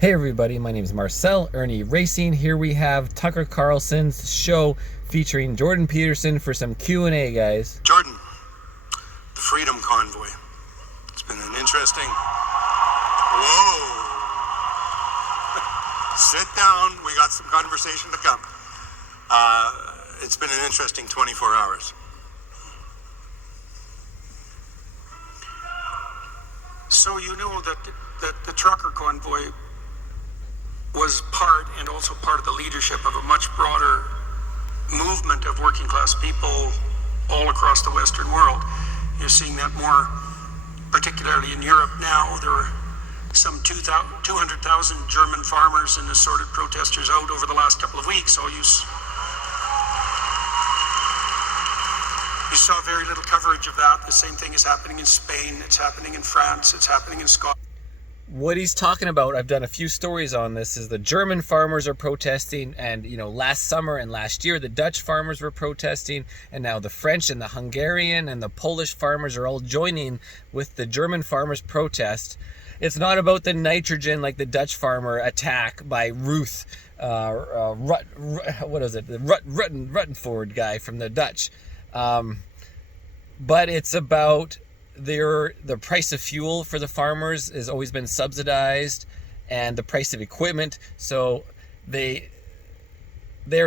Hey everybody, my name is Marcel Irnieracing. Here we have Tucker Carlson's show featuring Jordan Peterson for some Q&A, guys. Jordan, the Freedom Convoy. It's been an interesting... Whoa! Sit down, we got some conversation to come. It's been an interesting 24 hours. So you know that the trucker convoy was part and also part of the leadership of a much broader movement of working class people all across the Western world. You're seeing that more particularly in Europe now. There were some 200,000 German farmers and assorted protesters out over the last couple of weeks. So you saw very little coverage of that. The same thing is happening in Spain, it's happening in France, it's happening in Scotland. What he's talking about, I've done a few stories on this, is the German farmers are protesting, and last summer and last year the Dutch farmers were protesting, and now the French and the Hungarian and the Polish farmers are all joining with the German farmers protest. It's not about the nitrogen like the Dutch farmer attack by Ruth, Ruttenford guy from the Dutch. But it's about the price of fuel for the farmers has always been subsidized, and the price of equipment. So they're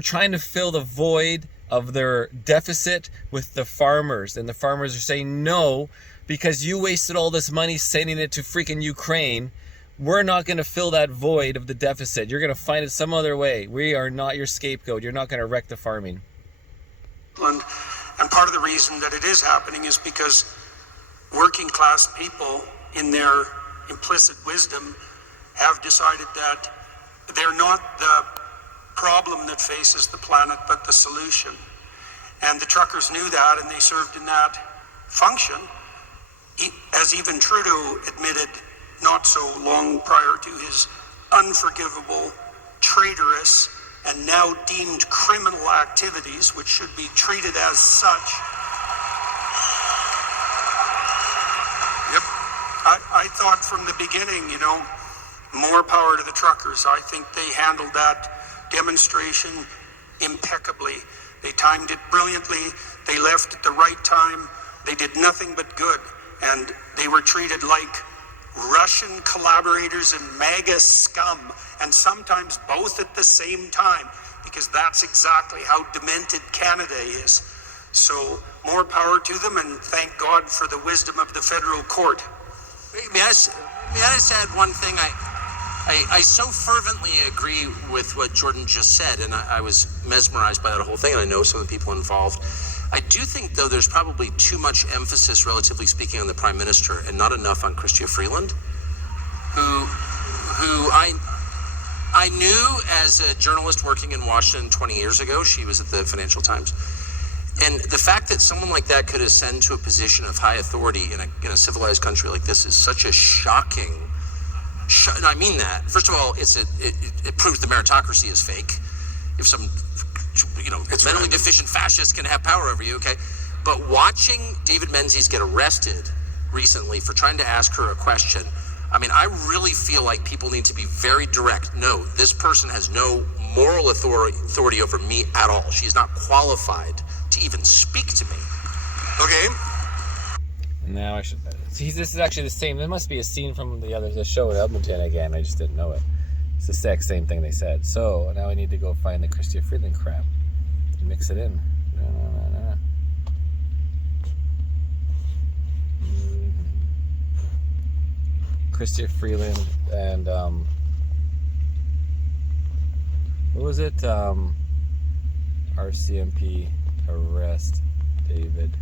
trying to fill the void of their deficit with the farmers, and the farmers are saying no, because you wasted all this money sending it to freaking Ukraine. We're not going to fill that void of the deficit. You're going to find it some other way. We are not your scapegoat. You're not going to wreck the farming. And part of the reason that it is happening is because working class people, in their implicit wisdom, have decided that they're not the problem that faces the planet, but the solution. And the truckers knew that, and they served in that function, as even Trudeau admitted not so long prior to his unforgivable, traitorous, and now deemed criminal activities, which should be treated as such. I thought from the beginning, more power to the truckers. I think they handled that demonstration impeccably. They timed it brilliantly. They left at the right time. They did nothing but good. And they were treated like Russian collaborators and MAGA scum, and sometimes both at the same time, because that's exactly how demented Canada is. So more power to them, and thank God for the wisdom of the federal court. May I just add one thing? I so fervently agree with what Jordan just said, and I was mesmerized by that whole thing, and I know some of the people involved. I do think, though, there's probably too much emphasis, relatively speaking, on the Prime Minister and not enough on Chrystia Freeland, who I knew as a journalist working in Washington 20 years ago. She was at the Financial Times. And the fact that someone like that could ascend to a position of high authority in a civilized country like this is such a shocking. And I mean that. First of all, it proves the meritocracy is fake. If some, mentally deficient fascist can have power over you, okay? But watching David Menzies get arrested recently for trying to ask her a question, I really feel like people need to be very direct. No, this person has no moral authority over me at all. She's not qualified to even speak to me. Okay. Now I should see. This is actually the same. There must be a scene from the show at Edmonton again. I just didn't know it. It's the exact same thing they said. So now I need to go find the Chrystia Freeland crap and mix it in. Chrystia Freeland and what was it? RCMP arrest David.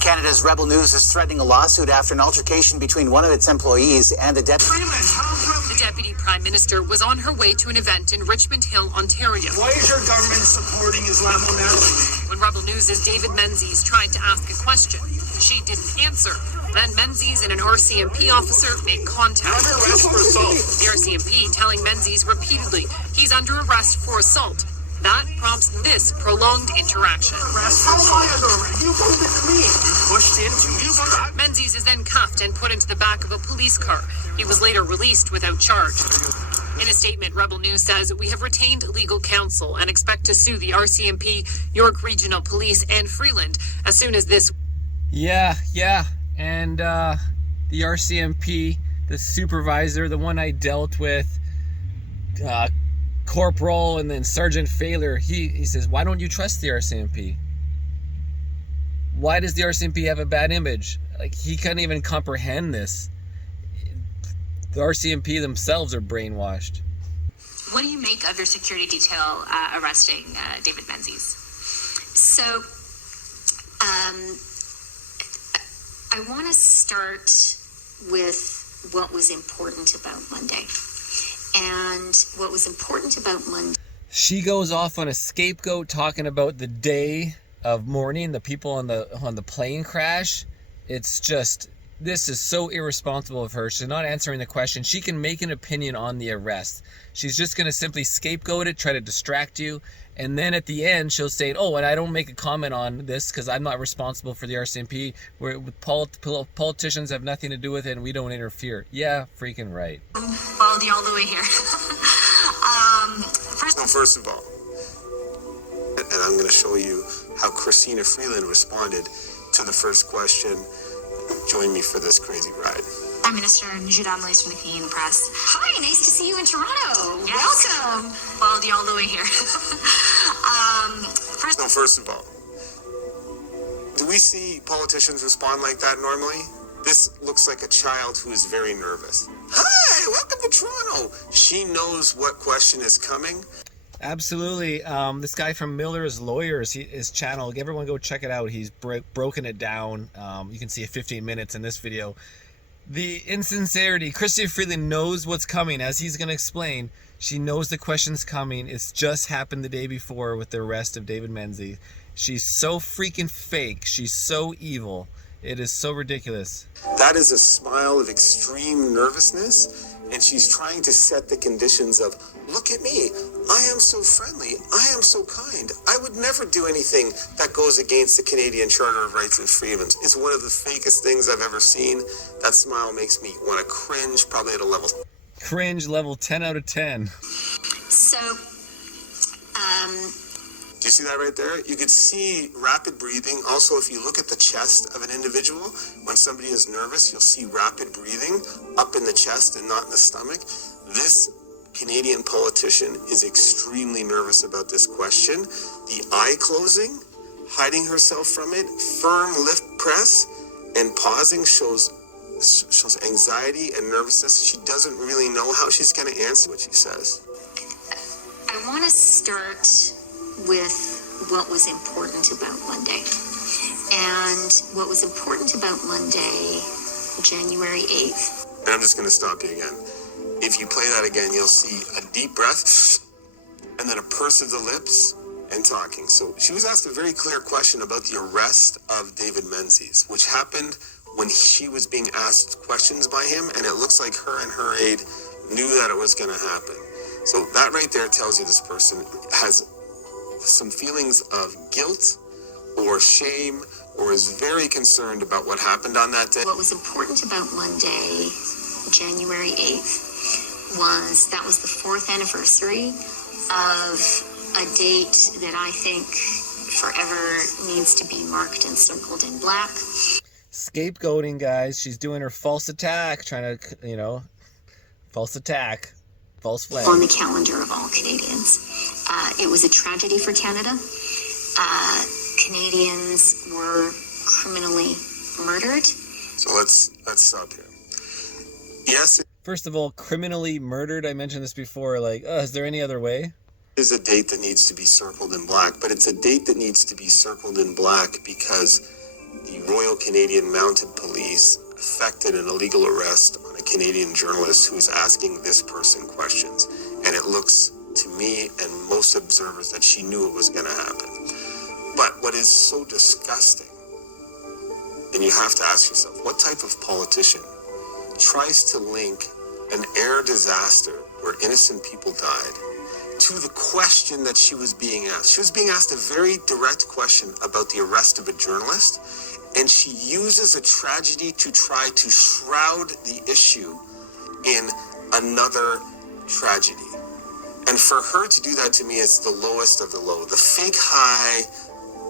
Canada's Rebel News is threatening a lawsuit after an altercation between one of its employees and the deputy. The Deputy Prime Minister was on her way to an event in Richmond Hill, Ontario. Why is your government supporting Islamophobia? When Rebel News' David Menzies tried to ask a question, she didn't answer. Then Menzies and an RCMP officer made contact. Under arrest for assault. The RCMP telling Menzies repeatedly he's under arrest for assault. That prompts this prolonged interaction. How long ago? You posted to me. You pushed Menzies is then cuffed and put into the back of a police car. He was later released without charge. In a statement, Rebel News says, we have retained legal counsel and expect to sue the RCMP, York Regional Police, and Freeland as soon as this... Yeah. And the RCMP, the supervisor, the one I dealt with, Corporal and then Sergeant Failer, he says, why don't you trust the RCMP? Why does the RCMP have a bad image? Like, he can't even comprehend this. The RCMP themselves are brainwashed. What do you make of your security detail arresting David Menzies? So, I want to start with what was important about Monday. And what was important about Monday... She goes off on a scapegoat talking about the day of mourning, the people on the plane crash. It's just... This is so irresponsible of her. She's not answering the question. She can make an opinion on the arrest. She's just going to simply scapegoat it, try to distract you. And then at the end, she'll say, oh, and I don't make a comment on this because I'm not responsible for the RCMP. Politicians have nothing to do with it and we don't interfere. Yeah, freaking right. Followed you all the way here. First of all, and I'm going to show you how Chrystia Freeland responded to the first question. Join me for this crazy ride. Prime Minister Judicial from the Canadian Press. Hi, nice to see you in Toronto. Yes. Welcome. Followed you all the way here. First of all, do we see politicians respond like that normally? This looks like a child who is very nervous. Hi, welcome to Toronto. She knows what question is coming. Absolutely. This guy from Miller's Lawyers, his channel, everyone go check it out. He's broken it down. You can see 15 minutes in this video. The insincerity. Chrystia Freeland knows what's coming, as he's going to explain. She knows the question's coming. It's just happened the day before with the arrest of David Menzies. She's so freaking fake. She's so evil. It is so ridiculous. That is a smile of extreme nervousness. And she's trying to set the conditions of, look at me, I am so friendly, I am so kind. I would never do anything that goes against the Canadian Charter of Rights and Freedoms. It's one of the fakest things I've ever seen. That smile makes me want to cringe, probably at a level. Cringe level 10 out of 10. So, do you see that right there? You could see rapid breathing. Also, if you look at the chest of an individual, when somebody is nervous, you'll see rapid breathing up in the chest and not in the stomach. This Canadian politician is extremely nervous about this question. The eye closing, hiding herself from it, firm lip press, and pausing shows anxiety and nervousness. She doesn't really know how she's going to answer what she says. I want to start with what was important about Monday. And what was important about Monday, January 8th. And I'm just going to stop you again. If you play that again, you'll see a deep breath and then a purse of the lips and talking. So she was asked a very clear question about the arrest of David Menzies, which happened when she was being asked questions by him, and it looks like her and her aide knew that it was going to happen. So that right there tells you this person has some feelings of guilt or shame, or is very concerned about what happened on that day. What was important about Monday, January 8th, was that was the 4th anniversary of a date that I think forever needs to be marked and circled in black. Scapegoating, guys. She's doing her false attack, trying to, false attack, false flag. On the calendar of all Canadians. It was a tragedy for Canada. Canadians were criminally murdered. So let's stop here. Yes. First of all, criminally murdered. I mentioned this before. Is there any other way? It is a date that needs to be circled in black, but it's a date that needs to be circled in black because the Royal Canadian Mounted Police effected an illegal arrest on a Canadian journalist who was asking this person questions. And it looks to me and most observers that she knew it was going to happen. But what is so disgusting, and you have to ask yourself, what type of politician tries to link an air disaster where innocent people died to the question that she was being asked? She was being asked a very direct question about the arrest of a journalist, And she uses a tragedy to try to shroud the issue in another tragedy. And for her to do that, to me, it's the lowest of the low. The fake high,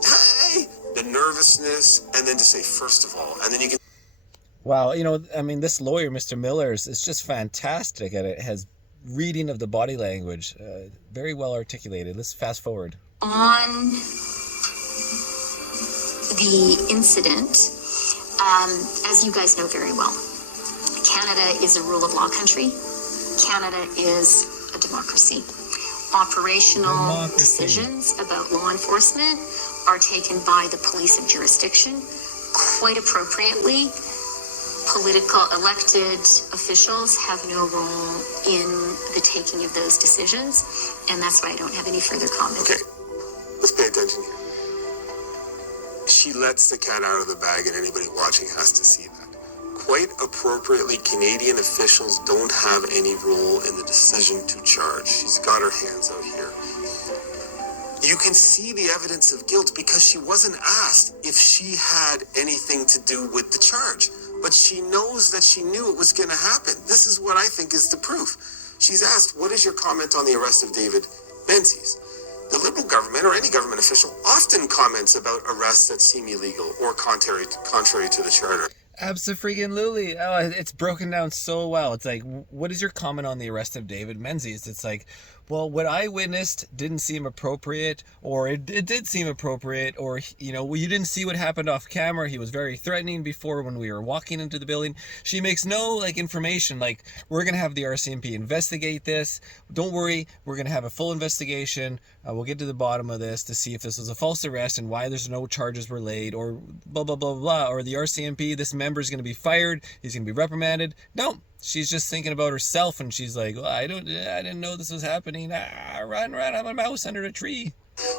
hey, the nervousness, and then to say, first of all, and then you can... Wow, you know, I mean, this lawyer, Mr. Millers, is just fantastic at it. Has reading of the body language, very well articulated. Let's fast forward. On the incident, as you guys know very well, Canada is a rule of law country. Canada is a democracy. Operational decisions about law enforcement are taken by the police of jurisdiction. Quite appropriately, political elected officials have no role in the taking of those decisions, and that's why I don't have any further comment. Okay, let's pay attention here. She lets the cat out of the bag, and anybody watching has to see that. Quite appropriately, Canadian officials don't have any role in the decision to charge. She's got her hands out here. You can see the evidence of guilt because she wasn't asked if she had anything to do with the charge. But she knows that she knew it was going to happen. This is what I think is the proof. She's asked, what is your comment on the arrest of David Menzies? The Liberal government, or any government official, often comments about arrests that seem illegal or contrary to the Charter. Abso-freaking-lutely. Oh, it's broken down so well. It's like, what is your comment on the arrest of David Menzies? It's like, well, what I witnessed didn't seem appropriate, or it did seem appropriate, or, you know, you didn't see what happened off camera. He was very threatening before when we were walking into the building. She makes no, information, we're going to have the RCMP investigate this. Don't worry, we're going to have a full investigation. We'll get to the bottom of this to see if this was a false arrest and why there's no charges were laid, or blah, blah, blah, blah, or the RCMP, this member is going to be fired, he's going to be reprimanded. No. She's just thinking about herself, and she's like, well, I didn't know this was happening. Run, I'm a mouse under a tree.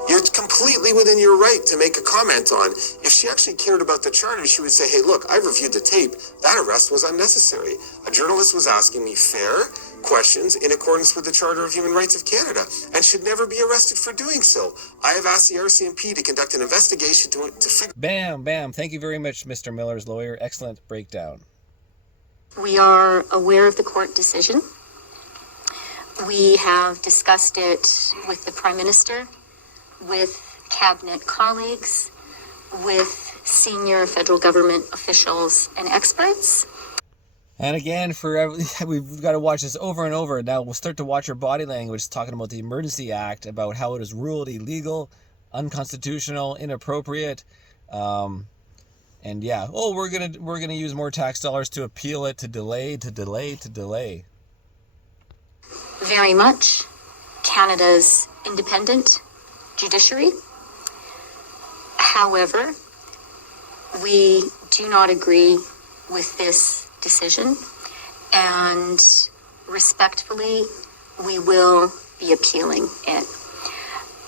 You're completely within your right to make a comment on. If she actually cared about the charter, she would say, hey, look, I've reviewed the tape. That arrest was unnecessary. A journalist was asking me fair questions in accordance with the Charter of Human Rights of Canada and should never be arrested for doing so. I have asked the RCMP to conduct an investigation to figure... Bam. Thank you very much, Mr. Miller's lawyer. Excellent breakdown. We are aware of the court decision. We have discussed it with the Prime Minister, with cabinet colleagues, with senior federal government officials and experts. And again, we've got to watch this over and over. Now we'll start to watch her body language talking about the Emergency Act, about how it is ruled illegal, unconstitutional, inappropriate. And yeah, we're gonna use more tax dollars to appeal it, to delay. Very much Canada's independent judiciary. However, we do not agree with this decision, and respectfully, we will be appealing it.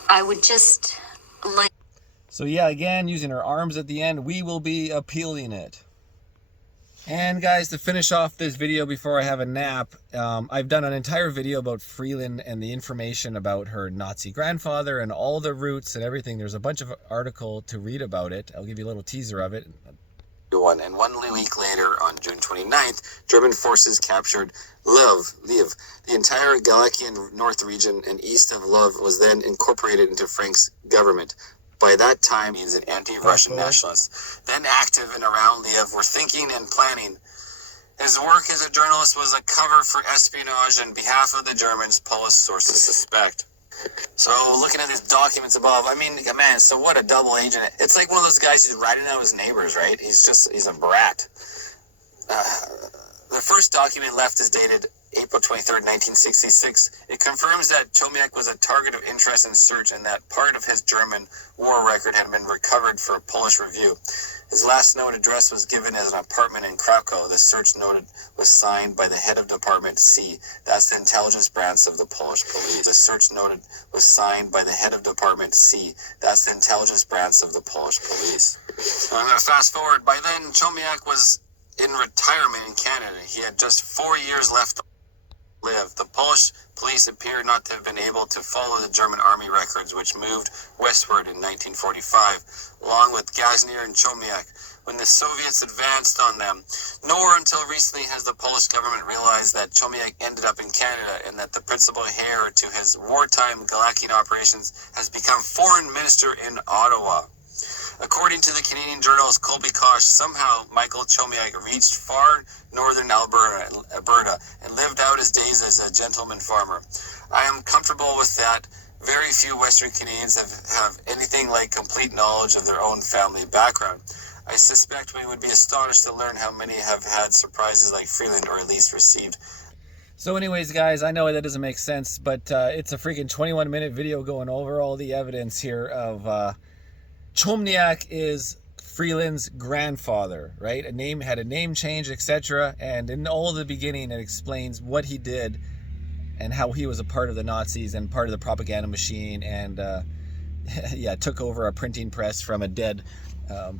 I would just like... So yeah, again, using her arms at the end, we will be appealing it. And guys, to finish off this video before I have a nap, I've done an entire video about Freeland and the information about her Nazi grandfather and all the roots and everything. There's a bunch of article to read about it. I'll give you a little teaser of it. And 1 week later, on June 29th, German forces captured Lviv. The entire Galician North region and east of Lviv was then incorporated into Frank's government. By that time, he's an anti-Russian nationalist. Then active and around Lviv were thinking and planning. His work as a journalist was a cover for espionage on behalf of the Germans, Polish sources suspect. So, looking at these documents above, I mean, man, so what a double agent. It's like one of those guys who's riding out his neighbors, right? He's a brat. The first document left is dated April 23rd, 1966. It confirms that Chomiak was a target of interest and search and that part of his German war record had been recovered for Polish review. His last known address was given as an apartment in Krakow. The search noted was signed by the head of Department C. That's the intelligence branch of the Polish police. The search noted was signed by the head of Department C. That's the intelligence branch of the Polish police. I'm going to fast forward. By then, Chomiak was in retirement in Canada. He had just 4 years left live. The Polish police appear not to have been able to follow the German army records, which moved westward in 1945, along with Gaznier and Chomiak, when the Soviets advanced on them. Nor until recently has the Polish government realized that Chomiak ended up in Canada and that the principal heir to his wartime Galakian operations has become foreign minister in Ottawa. According to the Canadian journalist Colby Kosh, somehow Michael Chomiak reached far northern Alberta and lived out his days as a gentleman farmer. I am comfortable with that. Very few Western Canadians have anything like complete knowledge of their own family background. I suspect we would be astonished to learn how many have had surprises like Freeland, or at least received. So anyways, guys, I know that doesn't make sense, but it's a freaking 21-minute video going over all the evidence here of Chomiak is Freeland's grandfather, right? Had a name change, etc. And in all the beginning, it explains what he did and how he was a part of the Nazis and part of the propaganda machine, and yeah, took over a printing press from a dead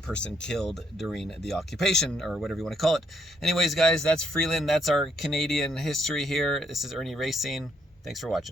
person killed during the occupation, or whatever you want to call it. Anyways, guys, that's Freeland. That's our Canadian history here. This is Irnieracing. Thanks for watching.